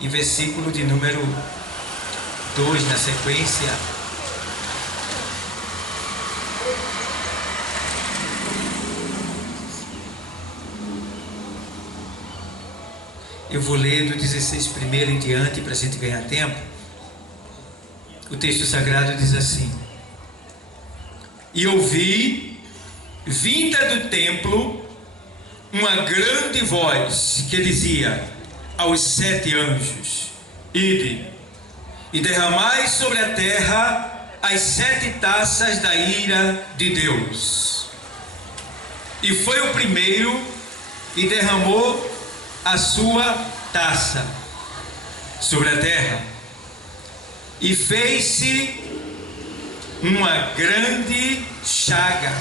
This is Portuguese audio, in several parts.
e versículo de número 2 na sequência. Eu vou ler do 16 primeiro em diante para a gente ganhar tempo. O texto sagrado diz assim: E ouvi, vinda do templo, uma grande voz que dizia aos 7 anjos: Ide, e derramai sobre a terra as 7 taças da ira de Deus. E foi o primeiro e derramou a sua taça sobre a terra, e fez-se uma grande chaga,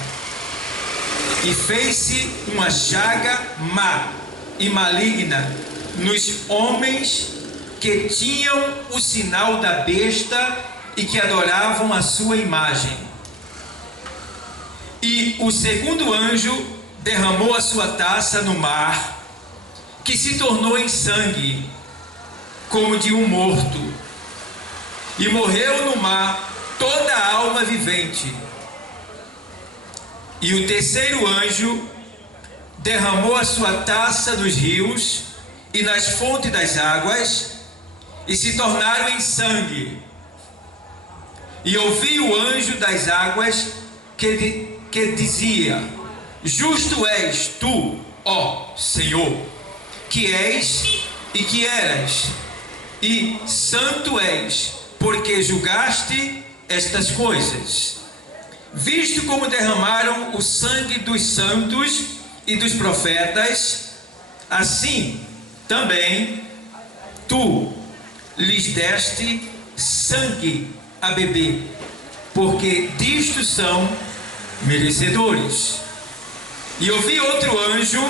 e fez-se uma chaga má e maligna nos homens que tinham o sinal da besta e que adoravam a sua imagem. E o segundo anjo derramou a sua taça no mar, que se tornou em sangue, como de um morto, e morreu no mar toda a alma vivente. E o terceiro anjo derramou a sua taça nos rios e nas fontes das águas, e se tornaram em sangue. E ouvi o anjo das águas que dizia: Justo és tu, ó Senhor, que és e que eras, e santo és, porque julgaste estas coisas. Visto como derramaram o sangue dos santos e dos profetas, assim também tu lhes deste sangue a beber, porque disto são merecedores. E ouvi outro anjo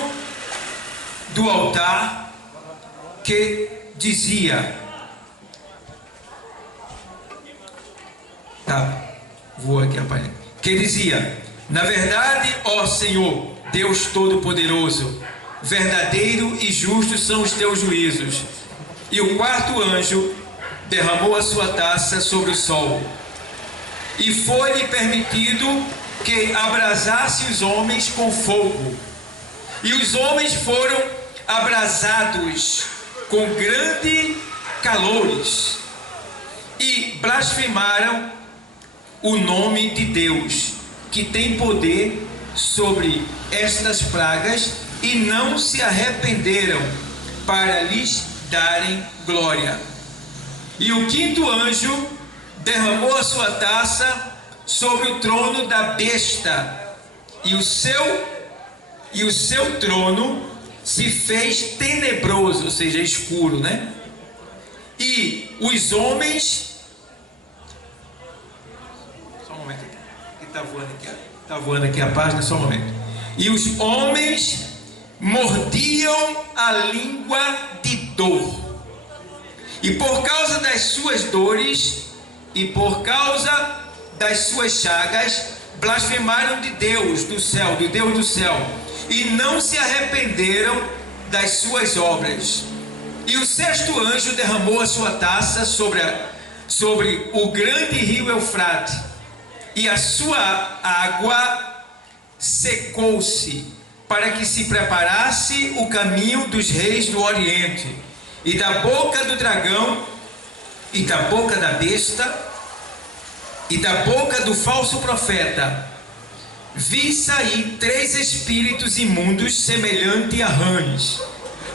do altar que dizia: vou aqui apanhar. Que dizia: Na verdade, ó Senhor, Deus Todo-Poderoso, verdadeiro e justo são os teus juízos. E o quarto anjo derramou a sua taça sobre o sol, e foi-lhe permitido que abrasasse os homens com fogo. E os homens foram abrasados com grande calores, e blasfemaram o nome de Deus, que tem poder sobre estas pragas, e não se arrependeram para lhes darem glória. E o quinto anjo derramou a sua taça sobre o trono da besta, e o seu trono se fez tenebroso, ou seja, escuro, né? E os homens... Só um momento aqui, que está voando aqui a página, só um momento. E os homens mordiam a língua de dor, e por causa das suas dores e por causa das suas chagas, blasfemaram de Deus do céu, do Deus do céu, e não se arrependeram das suas obras. E o sexto anjo derramou a sua taça sobre o grande rio Eufrate, e a sua água secou-se, para que se preparasse o caminho dos reis do Oriente. E da boca do dragão, e da boca da besta, e da boca do falso profeta, vi sair 3 espíritos imundos, semelhante a rãs,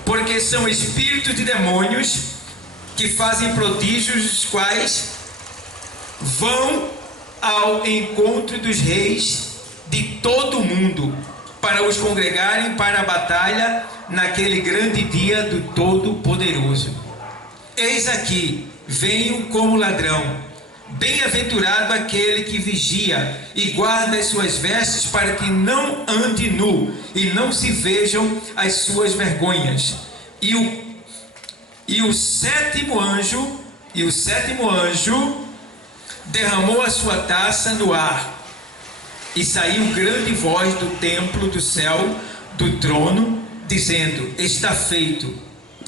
porque são espíritos de demônios, que fazem prodígios, os quais vão ao encontro dos reis de todo o mundo, para os congregarem para a batalha naquele grande dia do Todo-Poderoso. Eis aqui, venho como ladrão. Bem-aventurado aquele que vigia e guarda as suas vestes, para que não ande nu e não se vejam as suas vergonhas. E o sétimo anjo derramou a sua taça no ar, e saiu grande voz do templo do céu, do trono, dizendo: Está feito.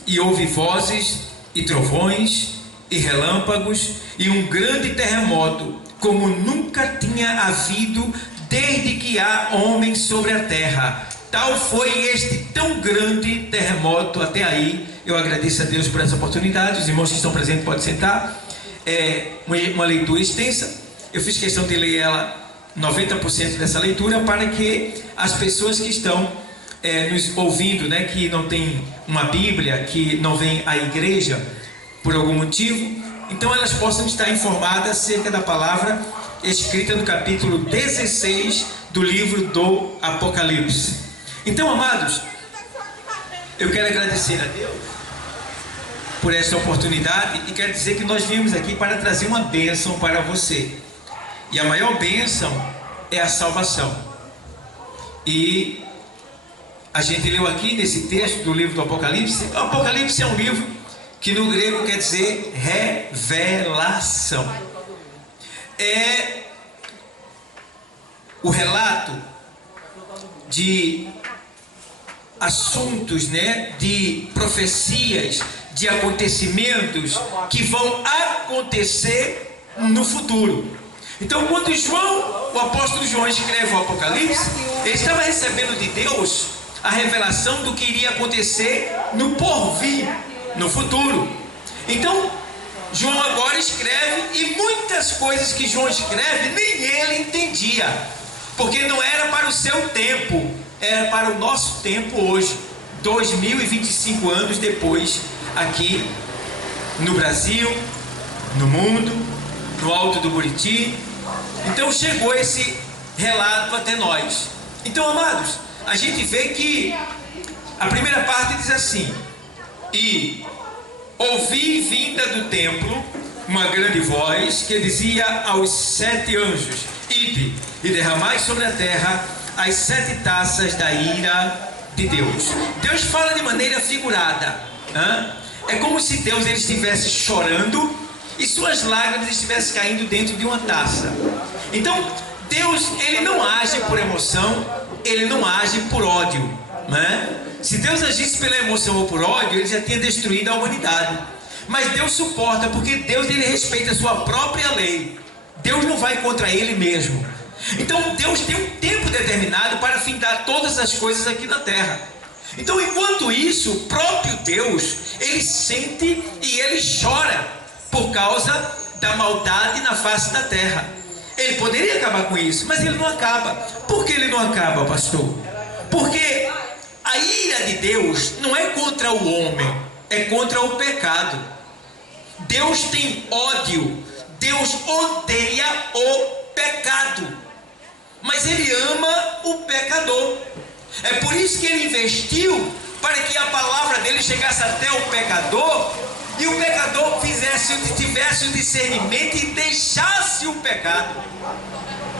E houve vozes e trovões, e relâmpagos, e um grande terremoto, como nunca tinha havido desde que há homens sobre a terra. Tal foi este tão grande terremoto. Até aí, eu agradeço a Deus por essa oportunidade. Os irmãos que estão presentes podem sentar. É uma leitura extensa. Eu fiz questão de ler ela, 90% dessa leitura, para que as pessoas que estão nos ouvindo, né, que não tem uma Bíblia, que não vem à igreja por algum motivo, então elas possam estar informadas acerca da palavra escrita no capítulo 16 do livro do Apocalipse. Então, amados, eu quero agradecer a Deus por esta oportunidade e quero dizer que nós viemos aqui para trazer uma bênção para você. E a maior bênção é a salvação. E a gente leu aqui nesse texto do livro do Apocalipse. O Apocalipse é um livro que no grego quer dizer revelação. É o relato de assuntos, né, de profecias, de acontecimentos que vão acontecer no futuro. Então, quando João, o apóstolo João, escreve o Apocalipse, ele estava recebendo de Deus a revelação do que iria acontecer no porvir, no futuro. Então, João agora escreve, e muitas coisas que João escreve nem ele entendia, porque não era para o seu tempo, era para o nosso tempo hoje, 2025 anos depois, aqui no Brasil, no mundo, no Alto do Buriti. Então chegou esse relato até nós. Então, amados, a gente vê que a primeira parte diz assim: e ouvi vinda do templo uma grande voz que dizia aos 7 anjos: ide e derramai sobre a terra as 7 taças da ira de Deus. Deus fala de maneira figurada, é como se Deus ele estivesse chorando e suas lágrimas estivessem caindo dentro de uma taça. Então Deus ele não age por emoção, ele não age por ódio, né? Se Deus agisse pela emoção ou por ódio, ele já tinha destruído a humanidade. Mas Deus suporta, porque Deus ele respeita a sua própria lei. Deus não vai contra ele mesmo. Então Deus tem um tempo determinado para findar todas as coisas aqui na terra. Então, enquanto isso, o próprio Deus ele sente e ele chora por causa da maldade na face da terra. Ele poderia acabar com isso, mas ele não acaba. Por que ele não acaba, pastor? Porque a ira de Deus não é contra o homem, é contra o pecado. Deus tem ódio, Deus odeia o pecado, mas ele ama o pecador. É por isso que ele investiu para que a palavra dele chegasse até o pecador, e o pecador tivesse o discernimento e deixasse o pecado.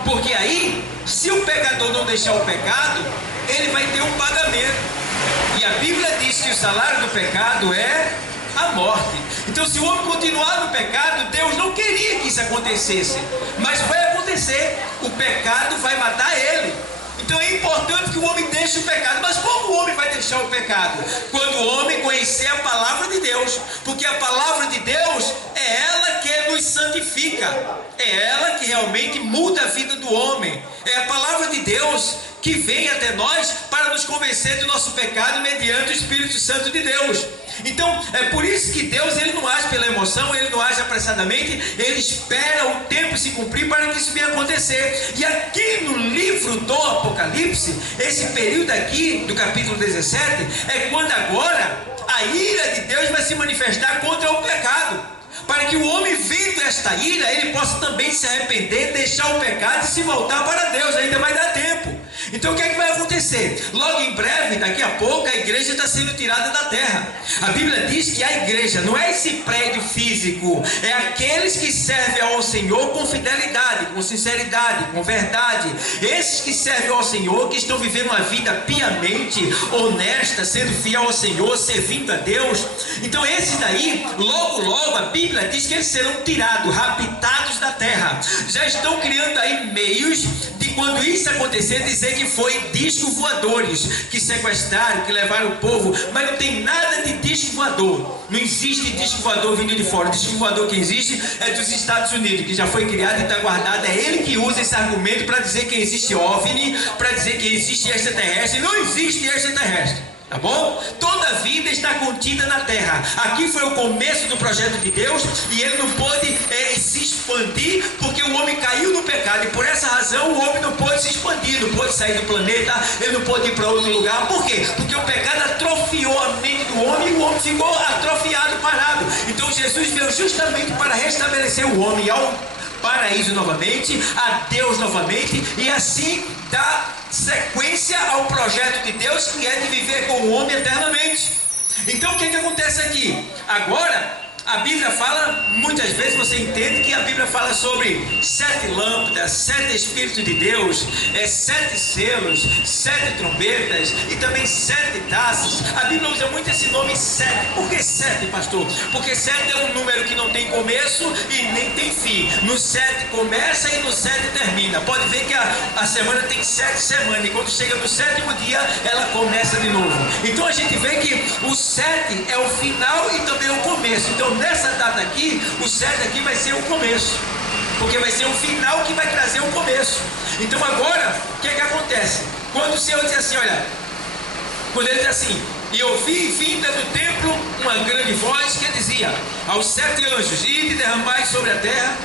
Porque aí, se o pecador não deixar o pecado, ele vai ter um pagamento. E a Bíblia diz que o salário do pecado é a morte. Então, se o homem continuar no pecado, Deus não queria que isso acontecesse, mas vai acontecer. O pecado vai matar ele. Então é importante que o homem deixe o pecado. Mas como o homem vai deixar o pecado? Quando o homem conhecer a palavra de Deus. Porque a palavra de Deus é ela que nos santifica, é ela que realmente muda a vida do homem. É a palavra de Deus que vem até nós para nos convencer do nosso pecado mediante o Espírito Santo de Deus. Então é por isso que Deus ele não age pela emoção, ele não age apressadamente, ele espera o tempo se cumprir para que isso venha acontecer. E aqui no livro do Apocalipse, esse período aqui do capítulo 17 é quando agora a ira de Deus vai se manifestar contra o pecado, para que o homem, vendo esta ira, ele possa também se arrepender, deixar o pecado e se voltar para Deus. Ainda vai dar tempo. Então o que é que vai acontecer? Logo em breve, daqui a pouco, a igreja está sendo tirada da terra. A Bíblia diz que a igreja não é esse prédio físico, é aqueles que servem ao Senhor com fidelidade, com sinceridade, com verdade. Esses que servem ao Senhor, que estão vivendo uma vida piamente, honesta, sendo fiel ao Senhor, servindo a Deus. Então esses daí, logo logo, a Bíblia diz que eles serão tirados, raptados da terra. Já estão criando aí meios de, quando isso acontecer, dizer que foi disco voadores que sequestraram, que levaram o povo, mas não tem nada de disco voador. Não existe disco voador vindo de fora. O disco voador que existe é dos Estados Unidos, que já foi criado e está guardado. É ele que usa esse argumento para dizer que existe OVNI, para dizer que existe extraterrestre. Não existe extraterrestre. Tá bom? Toda a vida está contida na terra. Aqui foi o começo do projeto de Deus e ele não pôde se expandir porque o homem caiu no pecado. E por essa razão o homem não pôde se expandir, não pôde sair do planeta, ele não pôde ir para outro lugar. Por quê? Porque o pecado atrofiou a mente do homem e o homem ficou atrofiado, parado. Então Jesus veio justamente para restabelecer o homem ao paraíso novamente, a Deus novamente, e assim dar sequência ao projeto de Deus, que é de viver com o homem eternamente. Então o que acontece aqui? Agora a Bíblia fala, muitas vezes você entende que a Bíblia fala sobre 7 lâmpadas, 7 Espíritos de Deus, 7 selos, 7 trombetas e também 7 taças. A Bíblia usa muito esse nome 7. Por que 7, pastor? Porque 7 é um número que não tem começo e nem tem fim. No 7 começa e no 7 termina. Pode ver que a semana tem 7 semanas e quando chega no 7º dia ela começa de novo. Então a gente vê que o 7 é o final e também o começo. Então nessa data aqui, o 7 aqui vai ser o começo, porque vai ser o final que vai trazer o começo. Então agora, o que acontece? Quando o Senhor diz assim, olha, quando ele diz assim, e ouvi vinda do templo uma grande voz que dizia aos 7 anjos, ide e derramai sobre a terra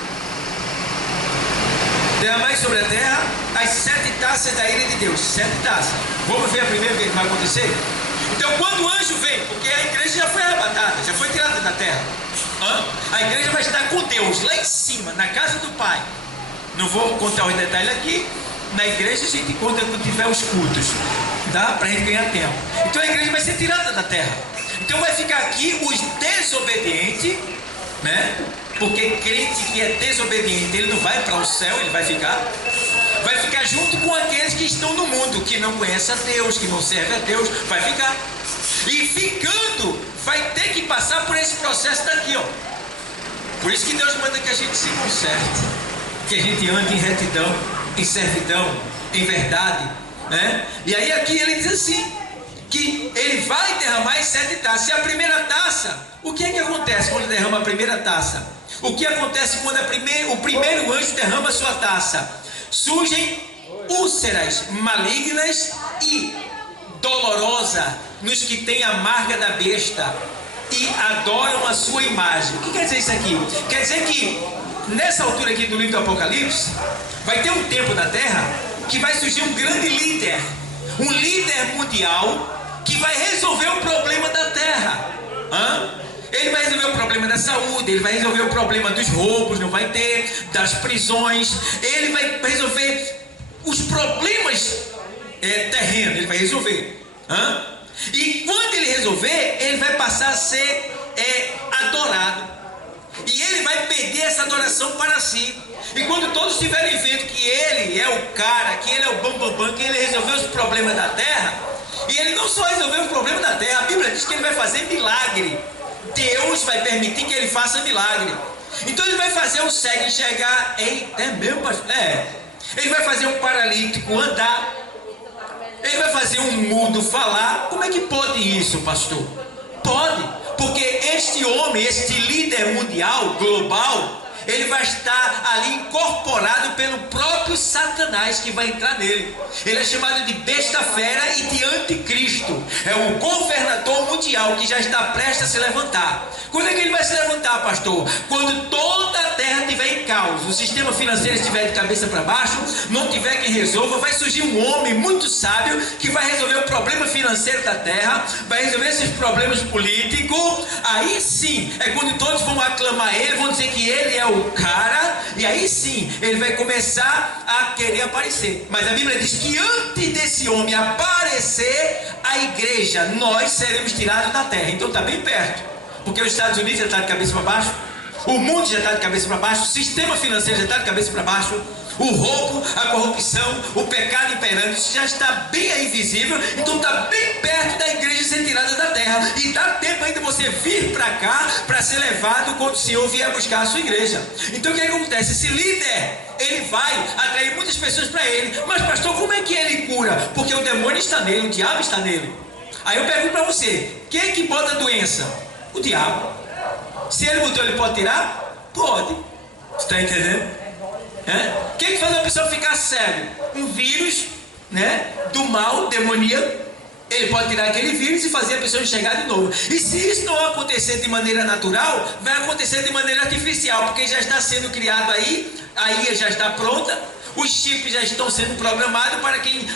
as 7 taças da ira de Deus. 7 taças. Vamos ver a primeira vez que vai acontecer? Então quando o anjo vem, porque a igreja já foi arrebatada, já foi tirada da terra, a igreja vai estar com Deus lá em cima, na casa do Pai. Não vou contar os detalhes aqui. Na igreja a gente conta quando tiver os cultos, dá para a gente ganhar tempo. Então a igreja vai ser tirada da terra. Então vai ficar aqui os desobedientes, né? Porque crente que é desobediente, ele não vai para o céu, ele vai ficar junto com aqueles que estão no mundo, que não conhecem a Deus, que não servem a Deus, vai ficar. E ficando, vai ter que passar por esse processo daqui, ó. Por isso que Deus manda que a gente se conserte, que a gente ande em retidão, em servidão, em verdade, né? E aí aqui ele diz assim, que ele vai derramar as 7 taças. E a primeira taça, o que é que acontece quando derrama a primeira taça? O que acontece quando o primeiro anjo derrama a sua taça? Surgem úlceras malignas e dolorosas nos que têm a marca da besta e adoram a sua imagem. O que quer dizer isso aqui? Quer dizer que nessa altura aqui do livro do Apocalipse vai ter um tempo na terra que vai surgir um grande líder, um líder mundial que vai resolver o problema da terra. Ele vai resolver o problema da saúde, ele vai resolver o problema dos roubos, não vai ter, das prisões, ele vai resolver os problemas terrenos, ele vai resolver. E quando ele resolver, ele vai passar a ser adorado. E ele vai perder essa adoração para si. E quando todos estiverem vendo que ele é o cara, que ele é o bambambam, que ele resolveu os problemas da terra, e ele não só resolveu os problemas da terra, a Bíblia diz que ele vai fazer milagre. Deus vai permitir que ele faça milagre. Então ele vai fazer o cego enxergar. É mesmo, pastor? Ele vai fazer um paralítico andar. Ele vai fazer um mudo falar. Como é que pode isso, pastor? Pode, porque este homem, este líder mundial, global, ele vai estar ali incorporado pelo próprio Satanás que vai entrar nele. Ele é chamado de besta fera e de anticristo. É o governador mundial que já está prestes a se levantar. Quando é que ele vai se levantar, pastor? Quando toda a terra estiver em caos, o sistema financeiro estiver de cabeça para baixo, não tiver quem resolva, vai surgir um homem muito sábio que vai resolver o problema financeiro da terra, vai resolver esses problemas políticos. Aí sim, é quando todos vão aclamar ele, vão dizer que ele é o cara, e aí sim, ele vai começar a querer aparecer. Mas a Bíblia diz que antes desse homem aparecer, a igreja, nós seremos tirados da terra. Então está bem perto, porque os Estados Unidos já está de cabeça para baixo, o mundo já está de cabeça para baixo, o sistema financeiro já está de cabeça para baixo, o roubo, a corrupção, o pecado imperando, isso já está bem aí visível. Então está bem perto da igreja ser tirada da terra, e dá tempo ainda você vir para cá para ser levado quando o Senhor vier buscar a sua igreja. Então o que acontece? Esse líder, ele vai atrair muitas pessoas para ele. Mas pastor, como é que ele cura? Porque o demônio está nele, o diabo está nele. Aí eu pergunto para você, quem é que bota a doença? O diabo. Se ele botou, ele pode tirar? Pode. Você está entendendo? Quem é que faz a pessoa ficar cego? Um vírus, né, do mal, demoníaco. Ele pode tirar aquele vírus e fazer a pessoa enxergar de novo. E se isso não acontecer de maneira natural, vai acontecer de maneira artificial, porque já está sendo criado aí, a IA já está pronta, os chips já estão sendo programados para quem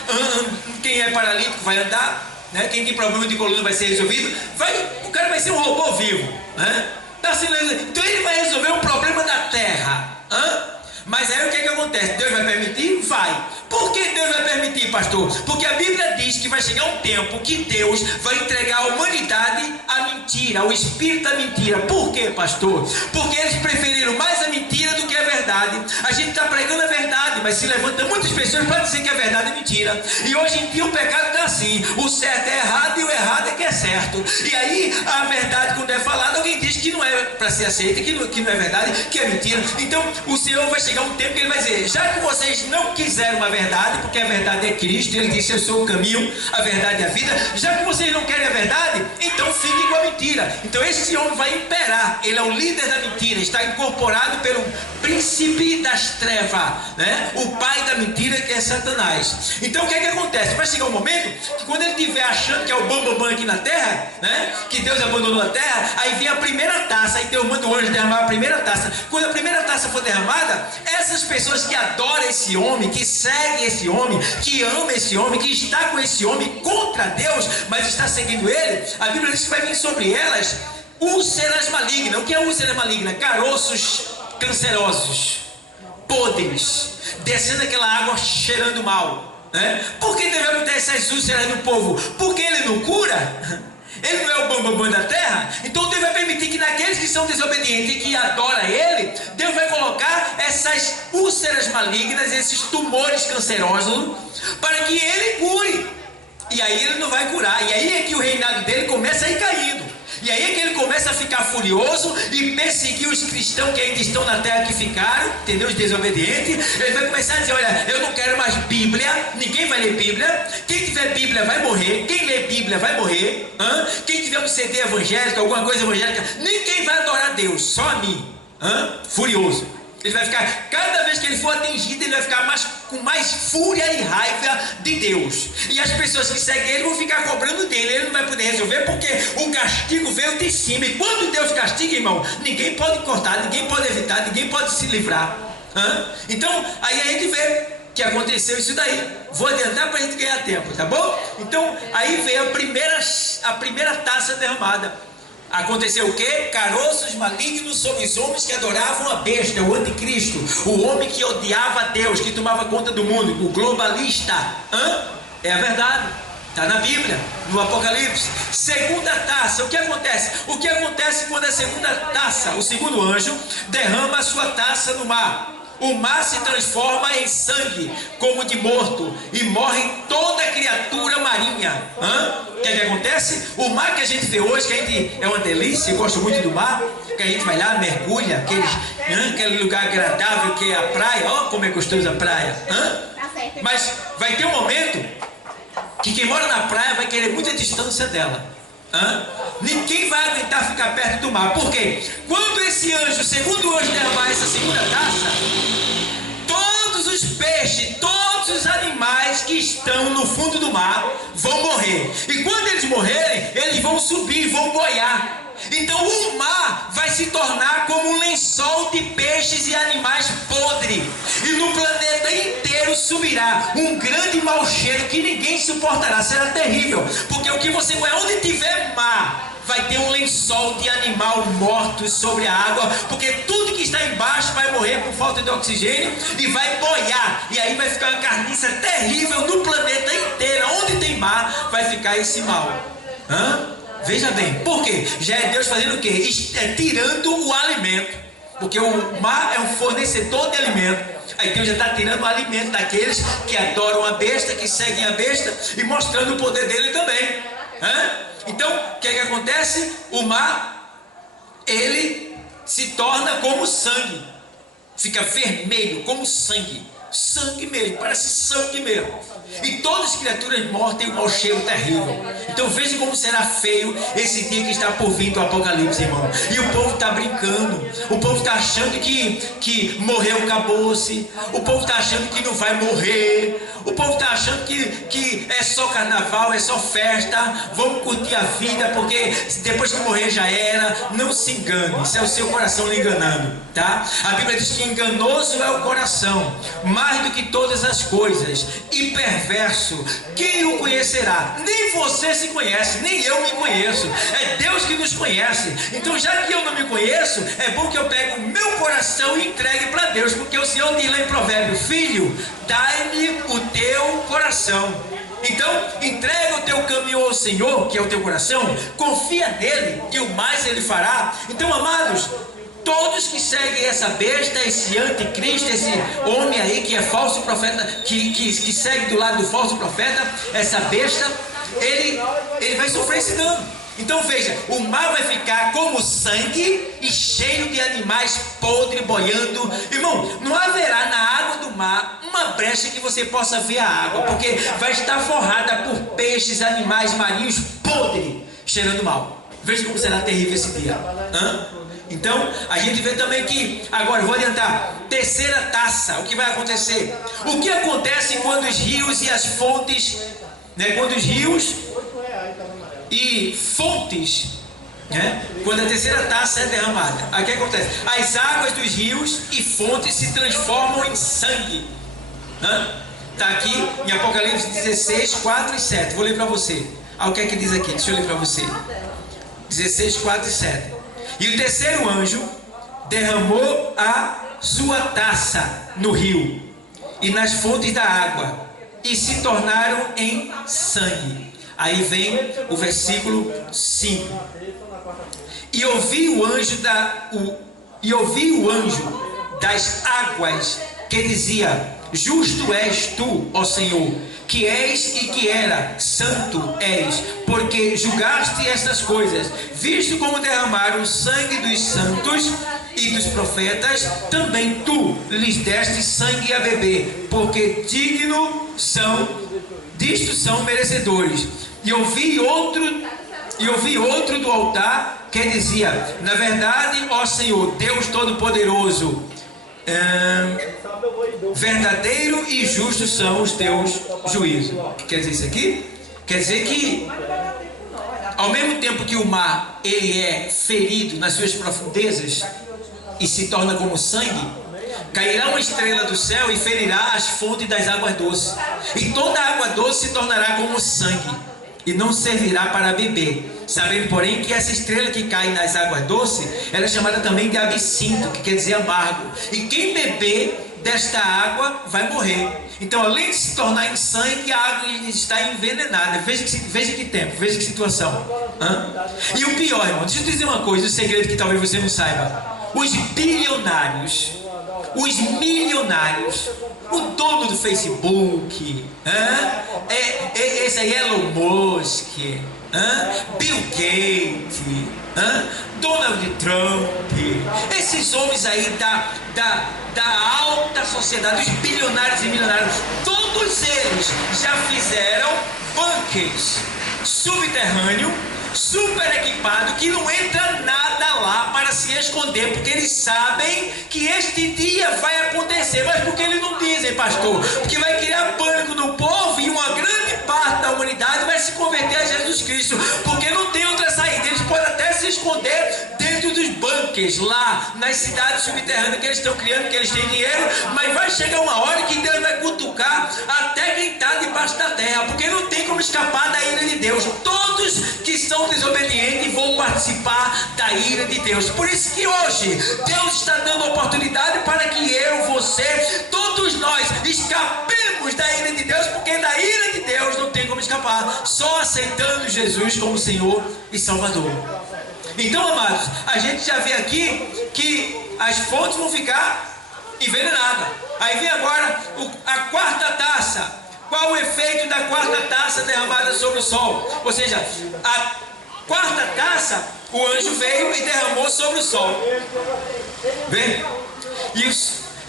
é paralítico vai andar, né? Quem tem problema de coluna vai ser resolvido, o cara vai ser um robô vivo, né? Então ele vai resolver o problema da Terra. Mas aí o que acontece? Deus vai permitir? Vai. Por que Deus vai permitir, pastor? Porque a Bíblia diz que vai chegar um tempo que Deus vai entregar a humanidade à mentira, ao espírito da mentira. Por quê, pastor? Porque eles preferiram mais a mentira do que a verdade. A gente está pregando a verdade, mas se levanta muitas pessoas para dizer que a verdade é mentira. E hoje em dia o pecado está assim: o certo é errado e o errado é que é certo. E aí a verdade, quando é falada, alguém diz que não é para ser aceita, que não é verdade, que é mentira. Então o Senhor vai chegar um tempo que ele vai dizer: já que vocês não quiseram a verdade, porque a verdade é Cristo, ele disse: eu sou o caminho, a verdade e a vida, já que vocês não querem a verdade, então fiquem com a mentira. Então esse homem vai imperar, ele é o líder da mentira, está incorporado pelo príncipe das trevas, né? O pai da mentira, que é Satanás. Então o que é que acontece? Vai chegar um momento que quando ele estiver achando que é o bambambam aqui na terra, né? Que Deus abandonou a terra, aí vem a primeira taça, aí Deus manda o anjo derramar a primeira taça. Quando a primeira taça for derramada, essas pessoas que adoram esse homem, que seguem esse homem, que amam esse homem, que está com esse homem contra Deus, mas está seguindo ele, a Bíblia diz que vai vir sobre elas úlceras malignas. O que é úlcera maligna? Caroços cancerosos, podres, descendo aquela água cheirando mal, né? Por que deve ter essas úlceras no povo? Porque ele não cura? Ele não é o bambambam da terra? Então Deus vai permitir que naqueles que são desobedientes e que adoram ele, Deus vai colocar essas úlceras malignas, esses tumores cancerosos, para que ele cure. E aí ele não vai curar. E aí é que o reinado dele começa a ir caindo. E aí é que ele começa a ficar furioso e perseguir os cristãos que ainda estão na terra, que ficaram, entendeu? Os desobedientes. Ele vai começar a dizer: olha, eu não quero mais Bíblia, ninguém vai ler Bíblia. Quem tiver Bíblia vai morrer. Quem lê Bíblia vai morrer. Quem tiver um CD evangélico, alguma coisa evangélica, ninguém vai adorar Deus, só a mim. Furioso. Ele vai ficar, cada vez que ele for atingido, ele vai ficar com mais fúria e raiva de Deus. E as pessoas que seguem ele vão ficar cobrando dele. Ele não vai poder resolver, porque o castigo veio de cima. E quando Deus castiga, irmão, ninguém pode cortar, ninguém pode evitar, ninguém pode se livrar. Então, aí a gente vê que aconteceu isso daí. Vou adiantar para a gente ganhar tempo, tá bom? Então, aí veio a primeira taça derramada. Aconteceu o quê? Caroços malignos sobre os homens que adoravam a besta, o anticristo, o homem que odiava a Deus, que tomava conta do mundo, o globalista. É a verdade, está na Bíblia, no Apocalipse. Segunda taça, o que acontece? O que acontece quando a segunda taça, o segundo anjo, derrama a sua taça no mar? O mar se transforma em sangue, como de morto, e morre toda criatura marinha. O que acontece? O mar que a gente vê hoje, que é uma delícia, eu gosto muito do mar, que a gente vai lá, mergulha, aquele lugar agradável que é a praia. Ó, como é gostoso a praia. Mas vai ter um momento que quem mora na praia vai querer muita distância dela. Ninguém vai aguentar ficar perto do mar. Por quê? Quando esse anjo, segundo anjo, derramar essa segunda taça, todos os peixes, todos os animais que estão no fundo do mar vão morrer. E quando eles morrerem, eles vão subir, vão boiar. Então o mar vai se tornar como um lençol de peixes e animais podres. E no planeta inteiro subirá um grande mau cheiro que ninguém suportará. Será terrível. Porque o que você vai, onde tiver mar, vai ter um lençol de animal morto sobre a água. Porque tudo que está embaixo vai morrer por falta de oxigênio e vai boiar. E aí vai ficar uma carniça terrível no planeta inteiro. Onde tem mar, vai ficar esse mal. Veja bem, por quê? Já é Deus fazendo o quê? Tirando o alimento. Porque o mar é um fornecedor de alimento. Aí Deus já está tirando o alimento daqueles que adoram a besta, que seguem a besta, e mostrando o poder dele também. Então, o que acontece? O mar, ele se torna como sangue. Fica vermelho como sangue. Sangue mesmo, parece sangue mesmo. E todas as criaturas mortas têm um mau cheiro terrível. Então veja como será feio esse dia que está por vir do Apocalipse, irmão. E o povo está brincando. O povo está achando que morreu, acabou-se. O povo está achando que não vai morrer. O povo está achando que é só carnaval, é só festa. Vamos curtir a vida, porque depois que morrer já era. Não se engane, isso é o seu coração lhe enganando, tá? A Bíblia diz que enganoso é o coração, mais do que todas as coisas, e perverso, quem o conhecerá? Nem você se conhece, nem eu me conheço, é Deus que nos conhece. Então, já que eu não me conheço, é bom que eu pegue o meu coração e entregue para Deus, porque o Senhor diz lá em Provérbio: filho, dai-me o teu coração. Então, entrega o teu caminho ao Senhor, que é o teu coração, confia nele, que o mais ele fará. Então, amados, todos que seguem essa besta, esse anticristo, esse homem aí que é falso profeta, que segue do lado do falso profeta, essa besta, ele vai sofrer esse dano. Então veja, o mar vai ficar como sangue e cheio de animais podres boiando. Irmão, não haverá na água do mar uma brecha que você possa ver a água, porque vai estar forrada por peixes, animais marinhos podres, cheirando mal. Veja como será terrível esse dia. Então, a gente vê também que, agora vou adiantar, terceira taça, o que vai acontecer? O que acontece quando os rios e as fontes, quando os rios e fontes, quando a terceira taça é derramada, aí o que acontece? As águas dos rios e fontes se transformam em sangue. Está aqui em Apocalipse 16, 4 e 7. Vou ler para você. O que é que diz aqui? Deixa eu ler para você. 16, 4 e 7. E o terceiro anjo derramou a sua taça no rio e nas fontes da água, e se tornaram em sangue. Aí vem o versículo 5. E ouvi o anjo das águas que dizia: justo és tu, ó Senhor, que és e que era, santo és, porque julgaste estas coisas, visto como derramaram o sangue dos santos e dos profetas, também tu lhes deste sangue a beber, porque disto são merecedores. E ouvi outro do altar que dizia: na verdade, ó Senhor, Deus Todo-Poderoso, verdadeiro e justo são os teus juízos. O que quer dizer isso aqui? Quer dizer que, ao mesmo tempo que o mar ele é ferido nas suas profundezas e se torna como sangue, cairá uma estrela do céu e ferirá as fontes das águas doces, e toda água doce se tornará como sangue e não servirá para beber. Sabendo, porém, que essa estrela que cai nas águas doces, ela é chamada também de absinto, que quer dizer amargo. E quem beber desta água vai morrer. Então, além de se tornar em sangue, a água está envenenada. Veja que tempo, veja que situação. E o pior, irmão, deixa eu te dizer uma coisa, um segredo que talvez você não saiba. Os bilionários, os milionários, o dono do Facebook, esse aí é Elon Musk, Bill Gates, Donald Trump, esses homens aí da alta sociedade, os bilionários e milionários, todos eles já fizeram bunkers subterrâneos, super equipado, que não entra nada lá para se esconder, porque eles sabem que este dia vai acontecer. Mas por que eles não dizem, pastor? Porque vai criar pânico no povo e uma grande parte da humanidade vai se converter a Jesus Cristo, porque não tem outra saída. Eles podem até se esconder dentro dos bunkers lá nas cidades subterrâneas que eles estão criando, que eles têm dinheiro, mas vai chegar uma hora que Deus vai cutucar até quem está debaixo da terra, porque não tem como escapar da ira de Deus. Todos que são desobedientes vão participar da ira de Deus. Por isso que hoje Deus está dando oportunidade para que eu, você, todos nós escapemos da ira de Deus, porque da ira de Deus não tem como escapar, só aceitando Jesus como Senhor e Salvador. Então, amados, a gente já vê aqui que as fontes vão ficar envenenadas. Aí vem agora a quarta taça. Qual o efeito da quarta taça derramada sobre o sol? Ou seja, a quarta taça, o anjo veio e derramou sobre o sol. Vê?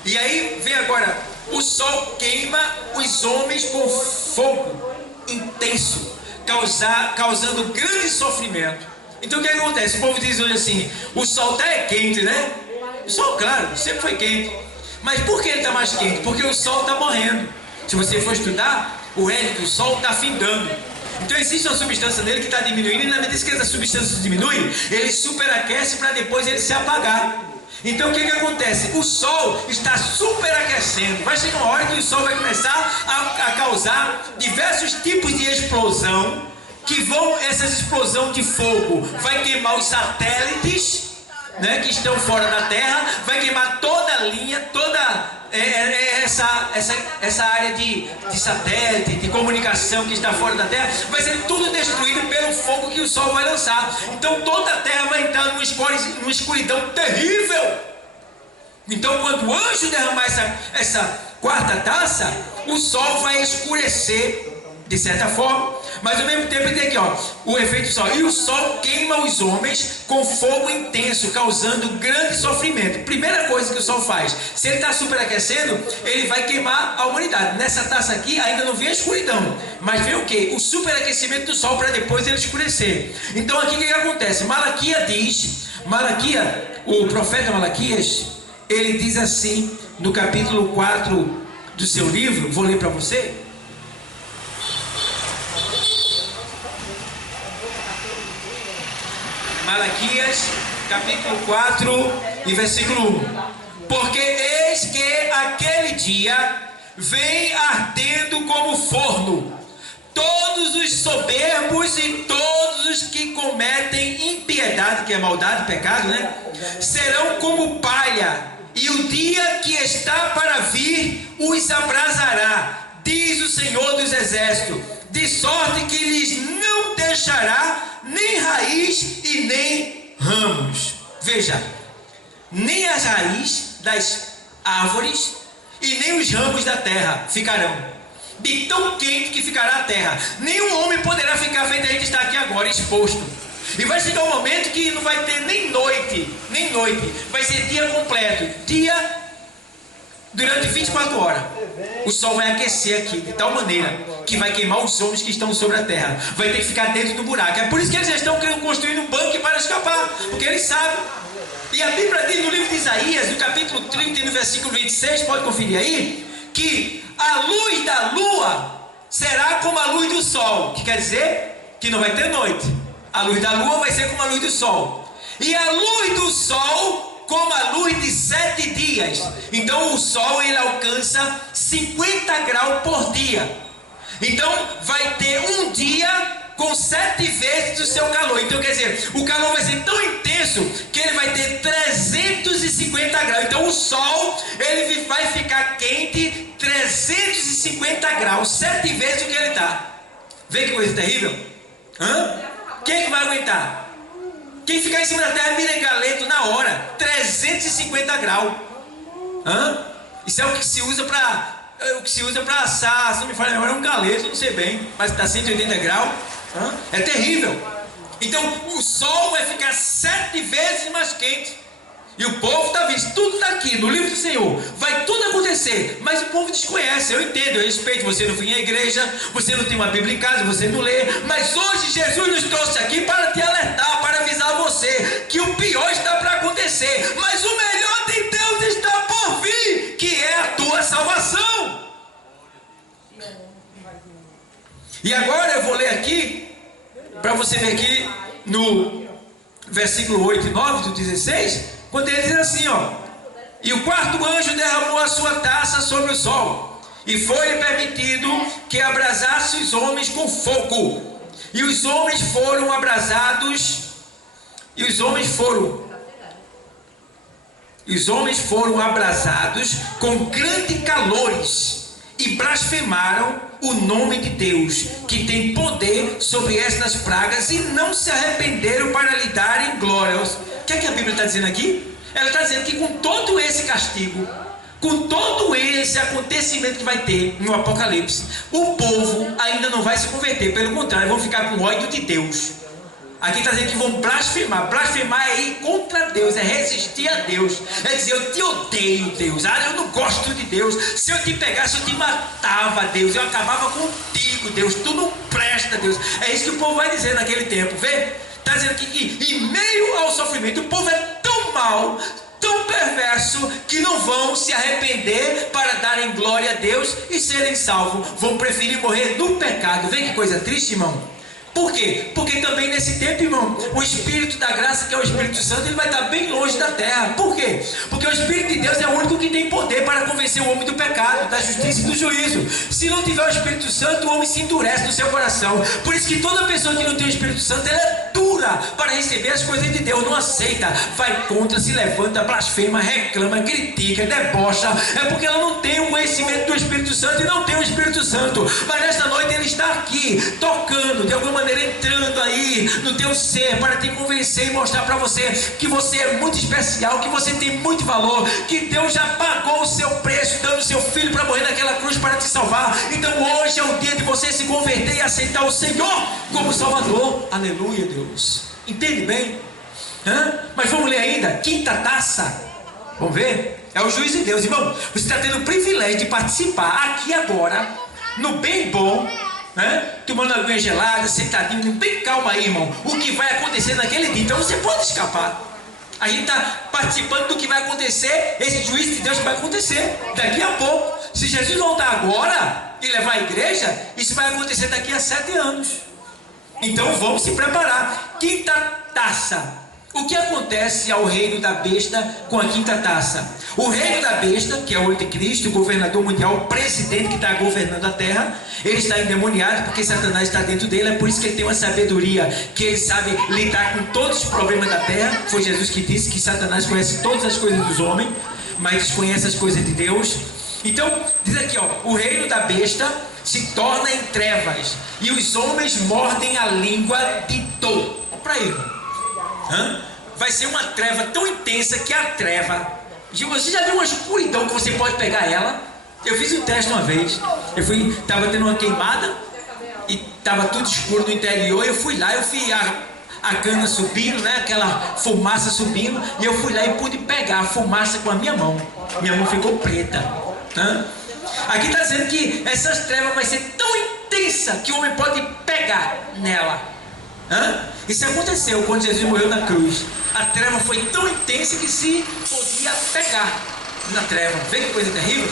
E aí vem agora, o sol queima os homens com fogo intenso, causando grande sofrimento. Então o que acontece? O povo diz hoje assim, o sol está quente, né? O sol, claro, sempre foi quente. Mas por que ele está mais quente? Porque o sol está morrendo. Se você for estudar, o hélio do sol está findando. Então existe uma substância nele que está diminuindo, e na medida que essa substância diminui, ele superaquece para depois ele se apagar. Então o que acontece? O sol está superaquecendo. Vai chegar uma hora que o sol vai começar a causar diversos tipos de explosão, que vão, essas explosões de fogo vai queimar os satélites, né, que estão fora da Terra, vai queimar toda a linha, toda essa área de satélite, de comunicação que está fora da Terra, vai ser tudo destruído pelo fogo que o sol vai lançar. Então toda a Terra vai entrar numa escuridão terrível. Então quando o anjo derramar essa quarta taça, o sol vai escurecer de certa forma, mas ao mesmo tempo tem aqui, ó, o efeito do sol. E o sol queima os homens com fogo intenso, causando grande sofrimento. Primeira coisa que o sol faz, se ele está superaquecendo, ele vai queimar a humanidade. Nessa taça aqui ainda não vem a escuridão, mas vem o que? O superaquecimento do sol para depois ele escurecer. Então aqui o que acontece? Malaquias diz, o profeta Malaquias, ele diz assim no capítulo 4 do seu livro, vou ler para você. Malaquias, capítulo 4 e versículo 1. Porque eis que aquele dia vem ardendo como forno. Todos os soberbos e todos os que cometem impiedade, que é maldade, pecado, né? Serão como palha, e o dia que está para vir os abrasará, diz o Senhor dos Exércitos, de sorte que lhes não deixará nem raiz e nem ramos. Veja, nem as raízes das árvores e nem os ramos da terra ficarão, de tão quente que ficará a terra. Nenhum homem poderá ficar feito a gente está aqui agora, exposto. E vai chegar um momento que não vai ter nem noite, vai ser dia completo, dia durante 24 horas. O sol vai aquecer aqui de tal maneira que vai queimar os homens que estão sobre a terra. Vai ter que ficar dentro do buraco. É por isso que eles já estão querendo construir um bunker para escapar, porque eles sabem. E a Bíblia diz no livro de Isaías, no capítulo 30 e no versículo 26, pode conferir aí, que a luz da lua será como a luz do sol, que quer dizer que não vai ter noite. A luz da lua vai ser como a luz do sol, e a luz do sol como a luz de 7 dias. Então o sol ele alcança 50 graus por dia. Então vai ter um dia com 7 vezes o seu calor. Então quer dizer, o calor vai ser tão intenso que ele vai ter 350 graus. Então o sol ele vai ficar quente 350 graus, 7 vezes o que ele está. Vê que coisa terrível? Quem é que vai aguentar? Quem ficar em cima da terra vira galeto na hora. 350 graus. Isso é o que se usa para assar. Se não me fala agora, é um galeto, não sei bem, mas está 180 graus. É terrível. Então o sol vai ficar 7 vezes mais quente. E o povo está vendo, tudo está aqui no livro do Senhor, vai tudo acontecer, mas o povo desconhece. Eu entendo, eu respeito, você não vem à igreja, você não tem uma Bíblia em casa, você não lê, mas hoje Jesus nos trouxe aqui para te alertar, para avisar você que o pior está para acontecer, mas o melhor de Deus está por vir, que é a tua salvação. E agora eu vou ler aqui, para você ver aqui no versículo 8 e 9 do 16, quando ele diz assim, ó: e o quarto anjo derramou a sua taça sobre o sol, e foi-lhe permitido que abrasasse os homens com fogo, e os homens foram abrasados, com grandes calores, e blasfemaram o nome de Deus, que tem poder sobre estas pragas, e não se arrependeram para lhe darem glória. O que é que a Bíblia está dizendo aqui? Ela está dizendo que com todo esse castigo, com todo esse acontecimento que vai ter no Apocalipse, o povo ainda não vai se converter, pelo contrário, vão ficar com ódio de Deus. Aqui está dizendo que vão blasfemar. Blasfemar é ir contra Deus, é resistir a Deus. É dizer, eu te odeio, Deus. Eu não gosto de Deus. Se eu te pegasse, eu te matava, Deus. Eu acabava contigo, Deus. Tu não presta, Deus. É isso que o povo vai dizer naquele tempo. Vê? Está dizendo que em meio ao sofrimento, o povo é tão mau, tão perverso, que não vão se arrepender para darem glória a Deus e serem salvos. Vão preferir morrer no pecado. Vê que coisa triste, irmão. Por quê? Porque também nesse tempo, irmão, o Espírito da graça, que é o Espírito Santo, ele vai estar bem longe da terra. Por quê? Porque o Espírito de Deus é o único que tem poder para convencer o homem do pecado, da justiça e do juízo. Se não tiver o Espírito Santo, o homem se endurece no seu coração. Por isso que toda pessoa que não tem o Espírito Santo, ela é dura para receber as coisas de Deus, não aceita, vai contra, se levanta, blasfema, reclama, critica, debocha. É porque ela não tem o conhecimento do Espírito Santo e não tem o Espírito Santo. Mas nesta noite ele está aqui, tocando, de alguma maneira entrando aí no teu ser, para te convencer e mostrar para você que você é muito especial, que você tem muito valor, que Deus já pagou o seu preço, dando o seu filho para morrer naquela cruz para te salvar. Então hoje é o dia de você se converter e aceitar o Senhor como Salvador. Aleluia, Deus. Entende bem? Mas vamos ler ainda, quinta taça. Vamos ver? É o juiz de Deus, irmão. Você está tendo o privilégio de participar aqui agora, no bem bom, tomando aguinha gelada, sentadinho, bem calma aí, irmão. O que vai acontecer naquele dia, então você pode escapar. A gente está participando do que vai acontecer, esse juízo de Deus que vai acontecer daqui a pouco. Se Jesus voltar agora e levar a igreja, isso vai acontecer daqui a 7 anos. Então vamos se preparar. Quinta taça. O que acontece ao reino da besta com a quinta taça? O reino da besta, que é o anticristo, o governador mundial, o presidente que está governando a terra, ele está endemoniado porque Satanás está dentro dele. É por isso que ele tem uma sabedoria, que ele sabe lidar com todos os problemas da terra. Foi Jesus que disse que Satanás conhece todas as coisas dos homens, mas desconhece as coisas de Deus. Então, diz aqui, o reino da besta se torna em trevas e os homens mordem a língua de dor. Olha para aí. Vai ser uma treva tão intensa que a treva, você já viu uma escuridão que você pode pegar ela? Eu fiz um teste uma vez. Estava tendo uma queimada e estava tudo escuro no interior. Eu fui lá, eu vi a cana subindo, aquela fumaça subindo, e eu fui lá e pude pegar a fumaça com a minha mão. Minha mão ficou preta. Aqui está dizendo que essas trevas vai ser tão intensa que o homem pode pegar nela. Isso aconteceu quando Jesus morreu na cruz. A treva foi tão intensa que se podia pegar na treva. Vê que coisa terrível?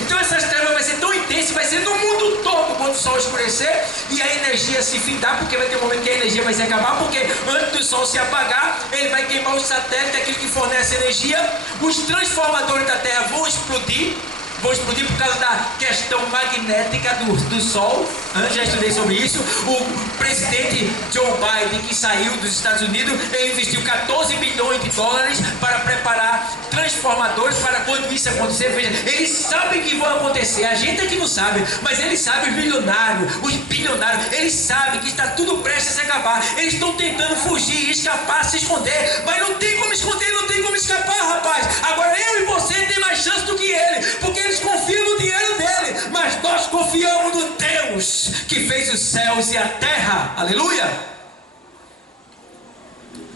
Então essas trevas vai ser tão intensa, vai ser no mundo todo quando o sol escurecer e a energia se findar, porque vai ter um momento que a energia vai se acabar, porque antes do sol se apagar, ele vai queimar os satélites, aquilo que fornece energia. Os transformadores da terra vão explodir por causa da questão magnética do Sol. Já estudei sobre isso. O presidente Joe Biden, que saiu dos Estados Unidos, ele investiu 14 bilhões de dólares para preparar transformadores para quando isso acontecer. Veja, eles sabem que vão acontecer. A gente é que não sabe, mas eles sabem, os milionários, os bilionários, eles sabem que está tudo prestes a se acabar. Eles estão tentando fugir, escapar, se esconder, mas não tem como esconder, não tem como escapar, rapaz. Agora eu e você tem mais chance do que ele, porque eles confiam no dinheiro dele, mas nós confiamos no Deus que fez os céus e a terra. Aleluia!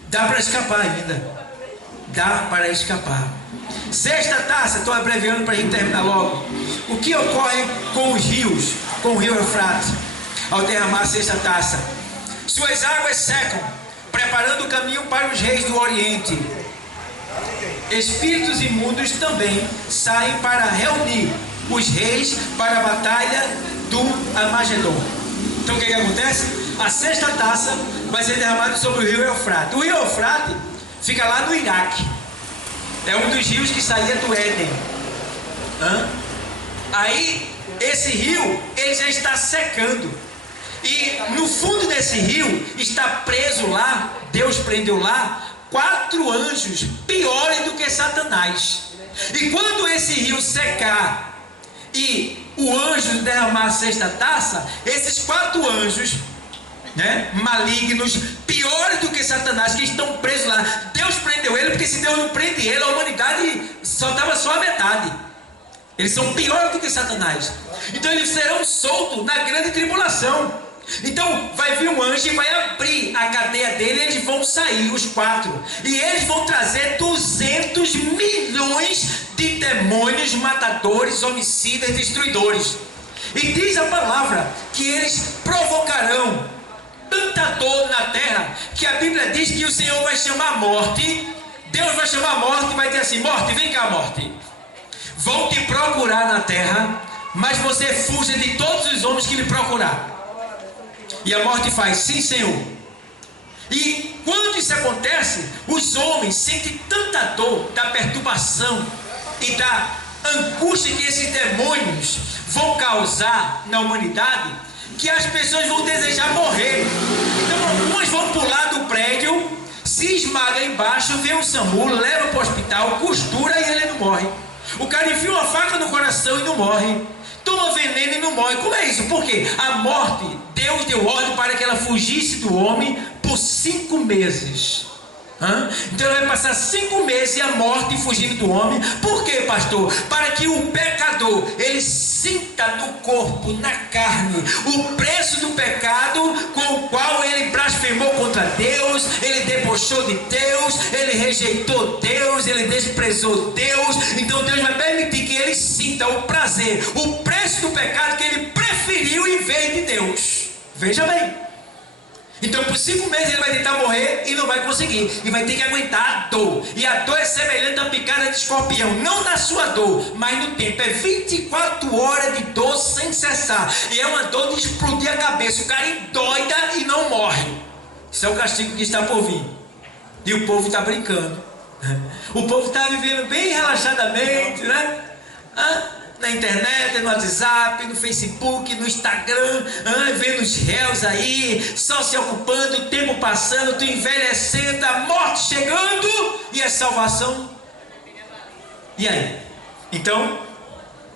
Dá para escapar ainda. Dá para escapar. Sexta taça, estou abreviando para a gente terminar logo. O que ocorre com os rios, com o rio Eufrates, ao derramar a sexta taça? Suas águas secam, preparando o caminho para os reis do Oriente. Espíritos imundos também saem para reunir os reis para a batalha do Armagedon. Então o que acontece? A sexta taça vai ser derramada sobre o rio Eufrates. O rio Eufrates fica lá no Iraque. É um dos rios que saía do Éden. Aí esse rio ele já está secando. E no fundo desse rio está preso lá, Deus prendeu lá 4 anjos piores do que Satanás. E quando esse rio secar e o anjo derramar a sexta taça, esses 4 anjos, malignos, piores do que Satanás, que estão presos lá, Deus prendeu ele, porque se Deus não prende ele, a humanidade só estava só a metade. Eles são piores do que Satanás. Então eles serão soltos na grande tribulação. Então vai vir um anjo e vai abrir a cadeia dele, eles vão sair, os 4, e eles vão trazer 200 milhões de demônios matadores, homicidas, destruidores. E diz a palavra que eles provocarão tanta dor na terra, que a Bíblia diz que o Senhor vai chamar a morte. Deus vai chamar a morte e vai dizer assim: morte, vem cá, morte, vão te procurar na terra, mas você fuja de todos os homens que lhe procurar. E a morte faz: sim, Senhor. E quando isso acontece, os homens sentem tanta dor da perturbação e da angústia que esses demônios vão causar na humanidade, que as pessoas vão desejar morrer. Então algumas vão pular do prédio, se esmaga embaixo, vê um SAMU, leva para o hospital, costura e ele não morre. O cara enfia uma faca no coração e não morre. Toma veneno e não morre. Como é isso? Porque a morte, Deus deu ordem para que ela fugisse do homem por 5 meses. Então ela vai passar 5 meses a morte fugindo do homem. Por quê, pastor? Para que o pecador, ele sinta no corpo, na carne, o preço do pecado com o qual ele blasfemou contra Deus, ele debochou de Deus, ele rejeitou Deus, ele desprezou Deus. Então Deus vai permitir que ele sinta o prazer, o preço do pecado que ele preferiu em vez de Deus. Veja bem. Então por 5 meses ele vai tentar morrer e não vai conseguir, e vai ter que aguentar a dor. E a dor é semelhante à picada de escorpião, não na sua dor, mas no tempo. É 24 horas de dor sem cessar, e é uma dor de explodir a cabeça. O cara endoida e não morre. Isso é o castigo que está por vir. E o povo está brincando. O povo está vivendo bem relaxadamente, né? Na internet, no WhatsApp, no Facebook, no Instagram, vendo os réus aí, só se ocupando, o tempo passando, tu envelhecendo, a morte chegando e a salvação. E aí? Então,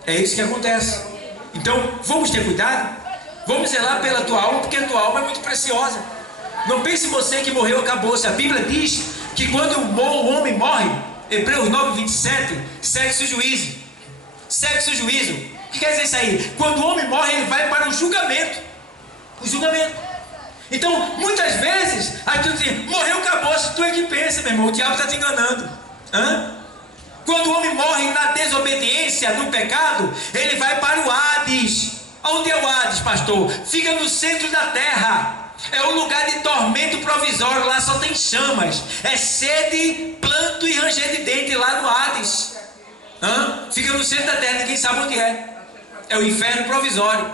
é isso que acontece. Então, vamos ter cuidado, vamos zelar pela tua alma, porque a tua alma é muito preciosa. Não pense você que morreu, acabou-se. A Bíblia diz que quando o homem morre, Hebreus 9:27, segue-se o juízo. Segue-se o juízo. O que quer dizer isso aí? Quando o homem morre, ele vai para o julgamento. O julgamento. Então, muitas vezes, a gente diz: morreu, acabou-se. Tu é que pensa, meu irmão, o diabo está te enganando. Quando o homem morre na desobediência, no pecado, ele vai para o Hades. Onde é o Hades, pastor? Fica no centro da terra. É um lugar de tormento provisório. Lá só tem chamas. É sede, planto e ranger de dente lá no Hades. Fica no centro da terra, ninguém sabe onde é. É o inferno provisório.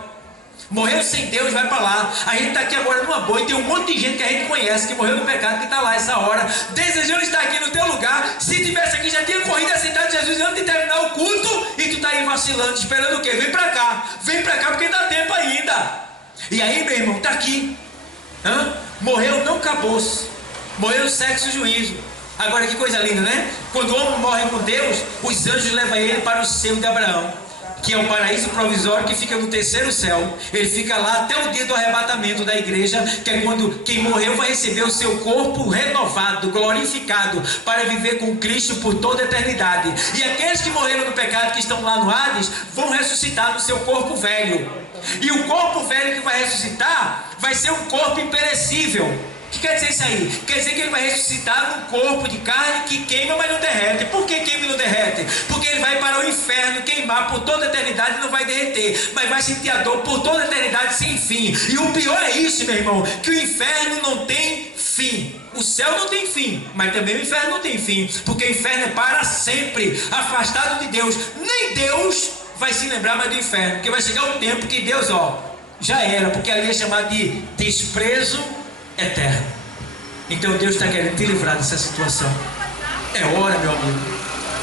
Morreu sem Deus, vai para lá. A gente está aqui agora numa boa, e tem um monte de gente que a gente conhece que morreu no pecado, que está lá essa hora, desejando estar aqui no teu lugar. Se tivesse aqui, já tinha corrido a cidade de Jesus antes de terminar o culto, e tu está aí vacilando, esperando o quê? Vem para cá, porque dá tempo ainda. E aí, meu irmão, está aqui. Morreu, não acabou-se. Morreu sexo e juízo. Agora que coisa linda, né? Quando o homem morre com Deus, os anjos levam ele para o seno de Abraão, que é o paraíso provisório que fica no 3º céu. Ele fica lá até o dia do arrebatamento da igreja, que é quando quem morreu vai receber o seu corpo renovado, glorificado, para viver com Cristo por toda a eternidade. E aqueles que morreram no pecado, que estão lá no Hades, vão ressuscitar no seu corpo velho. E o corpo velho que vai ressuscitar vai ser um corpo imperecível. O que quer dizer isso aí? Quer dizer que ele vai ressuscitar num corpo de carne que queima, mas não derrete. Por que queima e não derrete? Porque ele vai para o inferno queimar por toda a eternidade e não vai derreter, mas vai sentir a dor por toda a eternidade sem fim. E o pior é isso, meu irmão, que o inferno não tem fim. O céu não tem fim, mas também o inferno não tem fim, porque o inferno é para sempre, afastado de Deus. Nem Deus vai se lembrar mais do inferno, porque vai chegar um tempo que Deus, já era, porque ali é chamado de desprezo eterno. Então Deus está querendo te livrar dessa situação. É hora, meu amigo.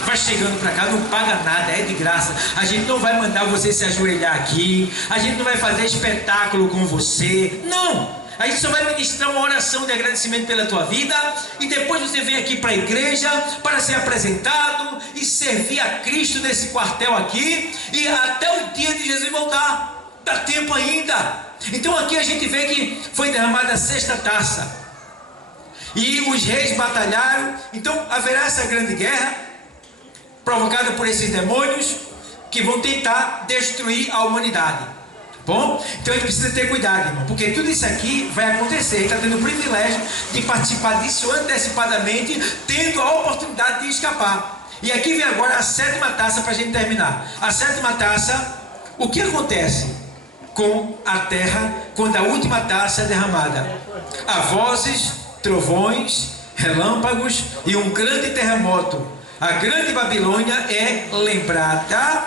Vai chegando para cá, não paga nada, é de graça. A gente não vai mandar você se ajoelhar aqui, a gente não vai fazer espetáculo com você, não. A gente só vai ministrar uma oração de agradecimento pela tua vida, e depois você vem aqui para a igreja para ser apresentado e servir a Cristo nesse quartel aqui, e até o dia de Jesus voltar. Dá tempo ainda. Então aqui a gente vê que foi derramada a 6ª taça, e os reis batalharam. Então haverá essa grande guerra provocada por esses demônios que vão tentar destruir a humanidade. Bom, então a gente precisa ter cuidado, irmão, porque tudo isso aqui vai acontecer. Ele está tendo o privilégio de participar disso antecipadamente, tendo a oportunidade de escapar. E aqui vem agora a 7ª taça para a gente terminar. A 7ª taça, o que acontece com a terra quando a última taça é derramada? Há vozes, trovões, relâmpagos e um grande terremoto. A grande Babilônia é lembrada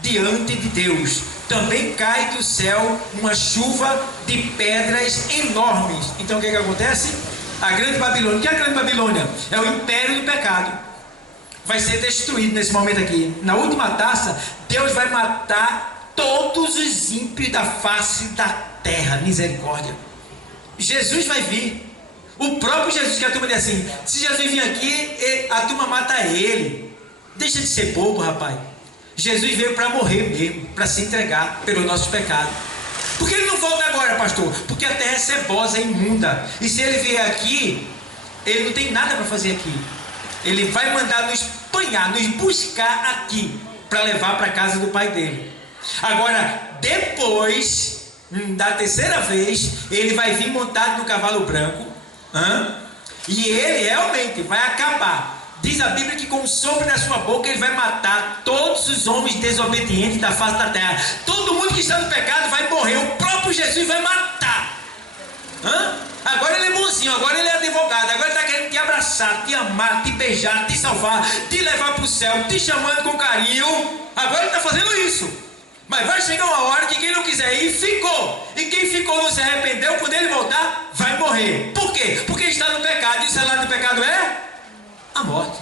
diante de Deus. Também cai do céu uma chuva de pedras enormes. Então o que acontece? A grande Babilônia, o que é a grande Babilônia? É o império do pecado. Vai ser destruído nesse momento aqui. Na última taça, Deus vai matar todos os ímpios da face da terra. Misericórdia. Jesus vai vir. O próprio Jesus, que a turma diz assim: se Jesus vir aqui, a turma mata ele. Deixa de ser bobo, rapaz. Jesus veio para morrer mesmo, para se entregar pelos nossos pecados. Por que ele não volta agora, pastor? Porque a terra é cebosa, é imunda. E se ele vier aqui, ele não tem nada para fazer aqui. Ele vai mandar nos apanhar, nos buscar aqui, para levar para a casa do pai dele. Agora, depois da 3ª vez, ele vai vir montado no cavalo branco. E ele realmente vai acabar. Diz a Bíblia que com o sopro da sua boca ele vai matar todos os homens desobedientes da face da terra. Todo mundo que está no pecado vai morrer. O próprio Jesus vai matar. Agora ele é bonzinho, agora ele é advogado, agora ele está querendo te abraçar, te amar, te beijar, te salvar, te levar para o céu, te chamando com carinho. Agora ele está fazendo isso. Mas vai chegar uma hora que quem não quiser ir, ficou. E quem ficou não se arrependeu, quando ele voltar, vai morrer. Por quê? Porque está no pecado. E o salário do pecado é a morte.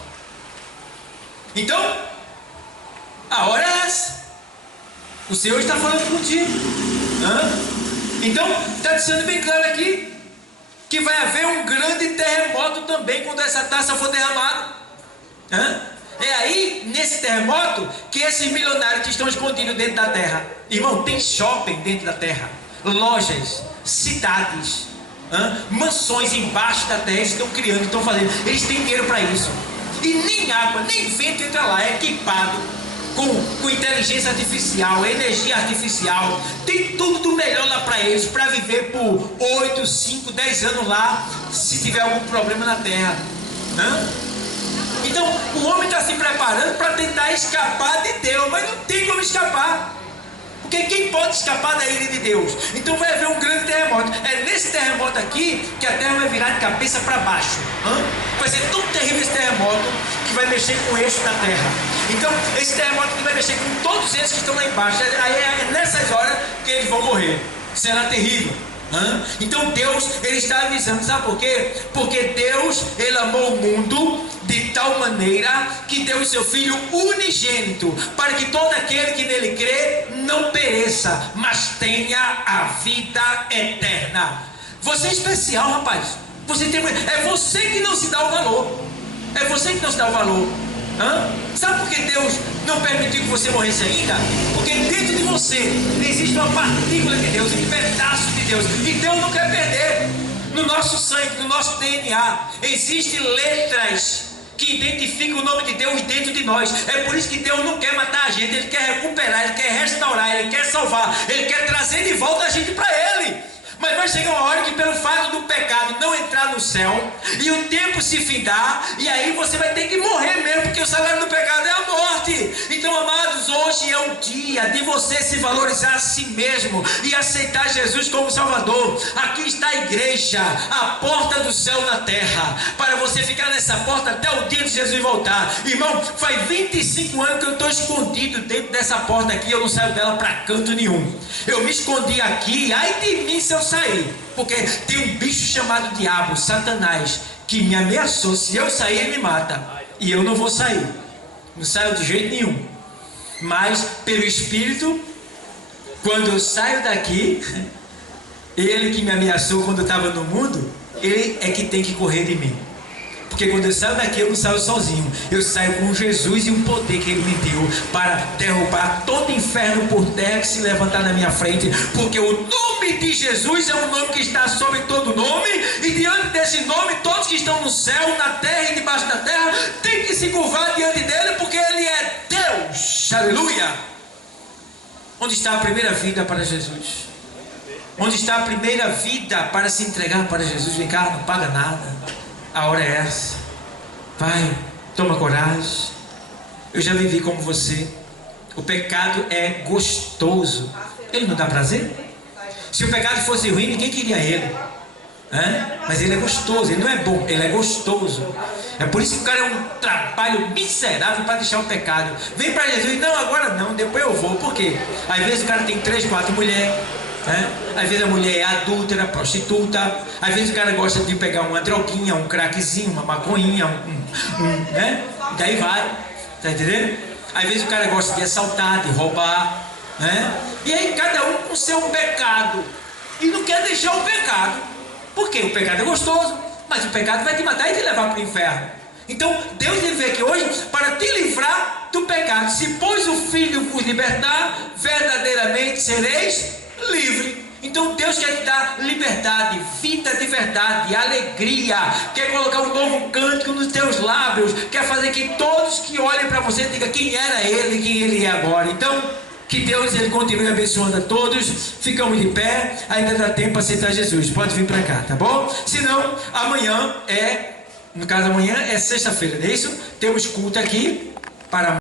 Então, a hora é essa. O Senhor está falando contigo. Então, está dizendo bem claro aqui que vai haver um grande terremoto também quando essa taça for derramada. É aí, nesse terremoto, que esses milionários que estão escondidos dentro da terra, irmão, tem shopping dentro da terra, lojas, cidades, mansões embaixo da terra, eles estão criando, estão fazendo, eles têm dinheiro para isso. E nem água, nem vento entra lá, é equipado com inteligência artificial, energia artificial, tem tudo do melhor lá para eles, para viver por 8, 5, 10 anos lá, se tiver algum problema na terra. Então o homem está se preparando para tentar escapar de Deus, mas não tem como escapar, porque quem pode escapar da ira de Deus? Então vai haver um grande terremoto. É nesse terremoto aqui que a terra vai virar de cabeça para baixo. Vai ser tão terrível esse terremoto que vai mexer com o eixo da terra. Então esse terremoto aqui vai mexer com todos eles que estão lá embaixo. Aí é nessas horas que eles vão morrer. Será terrível. Então Deus, ele está avisando, sabe por quê? Porque Deus, ele amou o mundo de tal maneira que deu o seu Filho unigênito, para que todo aquele que nele crê não pereça, mas tenha a vida eterna. Você é especial, rapaz. É você que não se dá o valor. É você que não se dá o valor. Sabe por que Deus não permitiu que você morresse ainda? Porque dentro de você existe uma partícula de Deus, um pedaço de Deus, e Deus não quer perder. No nosso sangue, no nosso DNA, existem letras que identificam o nome de Deus dentro de nós. É por isso que Deus não quer matar a gente, Ele quer recuperar, Ele quer restaurar, Ele quer salvar, Ele quer trazer de volta a gente para Ele. Mas vai chegar uma hora que, pelo fato do pecado não entrar no céu, e o tempo se findar, e aí você vai ter que morrer mesmo, porque o salário do pecado é a morte. Então, amados, hoje é o dia de você se valorizar a si mesmo e aceitar Jesus como Salvador. Aqui está a igreja, a porta do céu na terra, para você ficar nessa porta até o dia de Jesus voltar. Irmão, faz 25 anos que eu estou escondido dentro dessa porta aqui, eu não saio dela para canto nenhum. Eu me escondi aqui, ai de mim se eu sair, porque tem um bicho chamado diabo, Satanás, que me ameaçou: se eu sair ele me mata, e eu não vou sair, não saio de jeito nenhum. Mas pelo Espírito, quando eu saio daqui, ele que me ameaçou quando eu estava no mundo, ele é que tem que correr de mim. Porque quando eu saio daqui, eu não saio sozinho, eu saio com Jesus e o poder que Ele me deu para derrubar todo inferno por terra que se levantar na minha frente. Porque o nome de Jesus é um nome que está sobre todo nome, e diante desse nome, todos que estão no céu, na terra e debaixo da terra têm que se curvar diante dele, porque Ele é Deus. Aleluia! Onde está a primeira vida para Jesus? Onde está a primeira vida para se entregar para Jesus? Vem cá, não paga nada. A hora é essa. Vai, toma coragem. Eu já vivi como você. O pecado é gostoso. Ele não dá prazer? Se o pecado fosse ruim, ninguém queria ele. Mas ele é gostoso, ele não é bom, ele é gostoso. É por isso que o cara é um trabalho miserável para deixar o pecado. Vem para Jesus, não, agora não, depois eu vou. Por quê? Às vezes o cara tem 3, 4 mulheres. Às vezes a mulher é adúltera, prostituta. Às vezes o cara gosta de pegar uma droguinha, um crackzinho, uma maconhinha, daí vai, tá entendendo? Às vezes o cara gosta de assaltar, de roubar, E aí cada um com seu pecado e não quer deixar o pecado. Por quê? O pecado é gostoso, mas o pecado vai te matar e te levar para o inferno. Então Deus ele veio aqui hoje para te livrar do pecado. Se pois o Filho vos libertar, verdadeiramente sereis livre. Então Deus quer te dar liberdade, vida de verdade, alegria, quer colocar um novo cântico nos teus lábios, quer fazer que todos que olhem para você digam quem era ele e quem ele é agora. Então que Deus ele continue abençoando a todos. Ficamos de pé, ainda dá tempo para aceitar Jesus. Pode vir para cá, tá bom? Se não, amanhã no caso amanhã é sexta-feira, não é isso? Temos culto aqui para